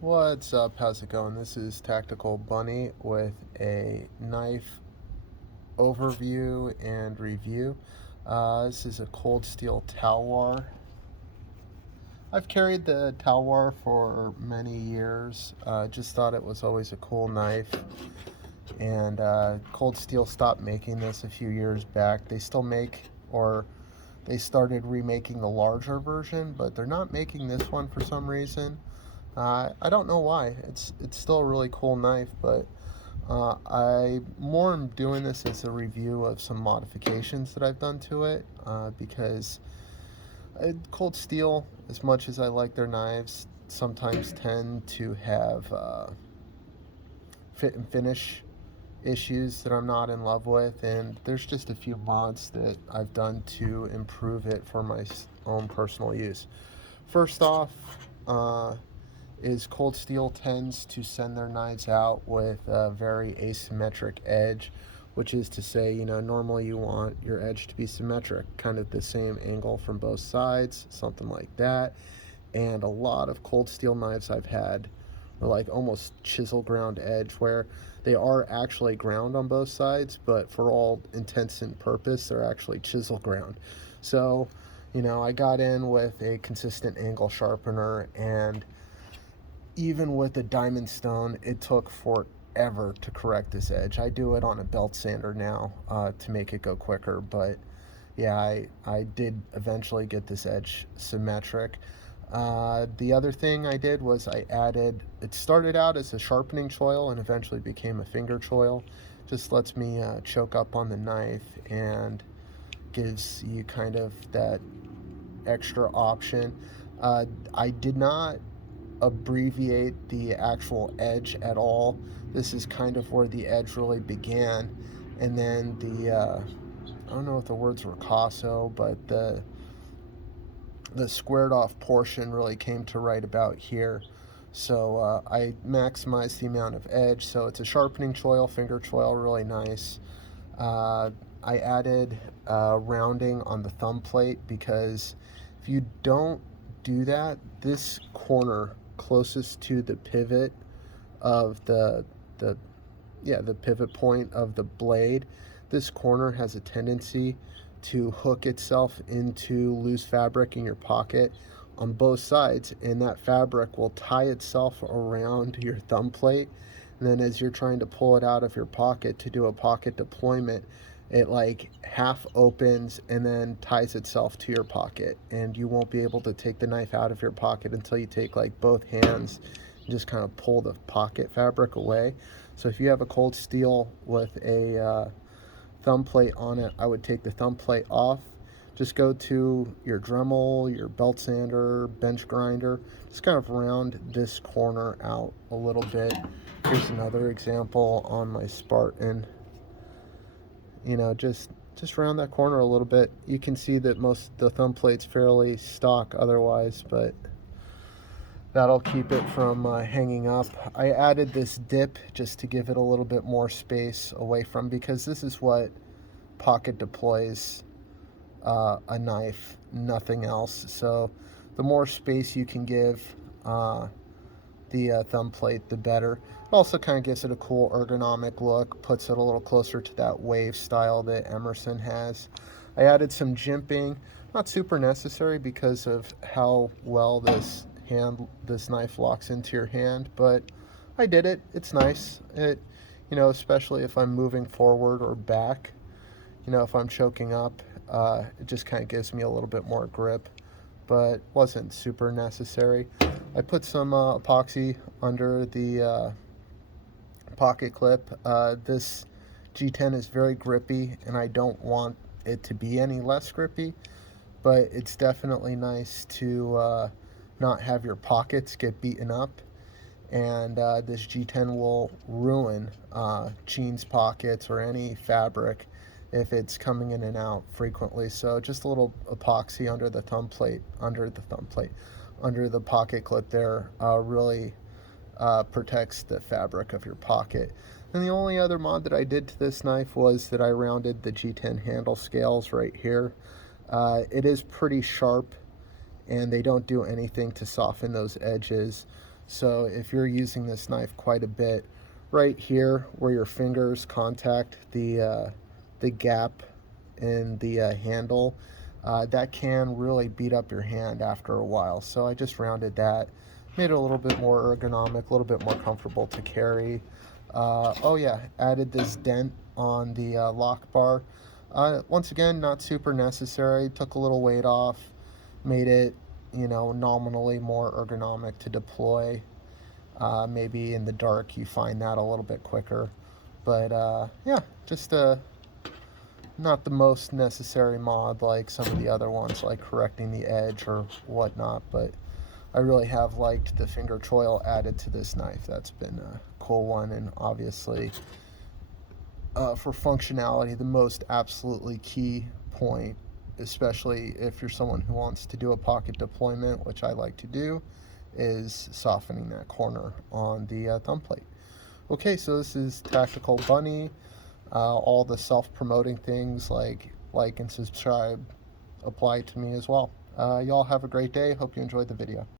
What's up? How's it going? This is Tactical Bunny with a knife overview and review. This is a cold steel Talwar. I've carried the Talwar for many years. Just thought it was always a cool knife. And Cold Steel stopped making this a few years back. They still make, or they started remaking the larger version, but they're not making this one for some reason. I don't know why. It's still a really cool knife, but I more am doing this as a review of some modifications that I've done to it because Cold Steel, as much as I like their knives, sometimes tend to have fit and finish issues that I'm not in love with, and there's just a few mods that I've done to improve it for my own personal use. First off, is Cold Steel tends to send their knives out with a very asymmetric edge, which is to say, normally you want your edge to be symmetric, kind of the same angle from both sides, something like that. And a lot of Cold Steel knives I've had are like almost chisel ground edge, where they are actually ground on both sides, but for all intents and purpose, they're actually chisel ground. So, I got in with a consistent angle sharpener, and even with a diamond stone, it took forever to correct this edge. I do it on a belt sander now to make it go quicker, but yeah, I did eventually get this edge symmetric. The other thing I did was it started out as a sharpening choil and eventually became a finger choil. Just lets me choke up on the knife and gives you kind of that extra option. I did not abbreviate the actual edge at all. This is kind of where the edge really began. And then I don't know if the words were Casso, but the squared off portion really came to right about here. So I maximized the amount of edge. So it's a sharpening choil, finger choil, really nice. I added rounding on the thumb plate because if you don't do that, this corner closest to the pivot of the the pivot point of the blade, this corner has a tendency to hook itself into loose fabric in your pocket on both sides, and that fabric will tie itself around your thumb plate, and then as you're trying to pull it out of your pocket to do a pocket deployment, it like half opens and then ties itself to your pocket, and you won't be able to take the knife out of your pocket until you take like both hands and just kind of pull the pocket fabric away. So if you have a Cold Steel with a thumb plate on it, I would take the thumb plate off. Just go to your Dremel, your belt sander, bench grinder. Just kind of round this corner out a little bit. Here's another example on my Spartan. Just round that corner a little bit. You can see that most the thumb plate's fairly stock otherwise, but that'll keep it from hanging up. I added this dip just to give it a little bit more space away from, because this is what pocket deploys a knife, nothing else. So the more space you can give the thumb plate, the better. It also kind of gives it a cool ergonomic look, puts it a little closer to that wave style that Emerson has. I added some jimping, not super necessary because of how well this knife locks into your hand, but I did it. It's nice. Especially if I'm moving forward or back, if I'm choking up, it just kind of gives me a little bit more grip, but wasn't super necessary. I put some epoxy under the pocket clip. This G10 is very grippy, and I don't want it to be any less grippy, but it's definitely nice to not have your pockets get beaten up. And this G10 will ruin jeans pockets or any fabric if it's coming in and out frequently. So just a little epoxy under the pocket clip there really protects the fabric of your pocket. And the only other mod that I did to this knife was that I rounded the G10 handle scales right here. It is pretty sharp, and they don't do anything to soften those edges. So if you're using this knife quite a bit, right here where your fingers contact the gap in the handle, that can really beat up your hand after a while. So I just rounded that, made it a little bit more ergonomic, a little bit more comfortable to carry. Oh yeah, added this dent on the lock bar. Once again, not super necessary. Took a little weight off, made it, nominally more ergonomic to deploy. Maybe in the dark you find that a little bit quicker. But yeah, just not the most necessary mod like some of the other ones, like correcting the edge or whatnot. But I really have liked the finger choil added to this knife. That's been a cool one, and obviously for functionality, the most absolutely key point, especially if you're someone who wants to do a pocket deployment, which I like to do, is softening that corner on the thumb plate. Okay, so this is Tactical Bunny. All the self-promoting things like and subscribe apply to me as well. Y'all have a great day. Hope you enjoyed the video.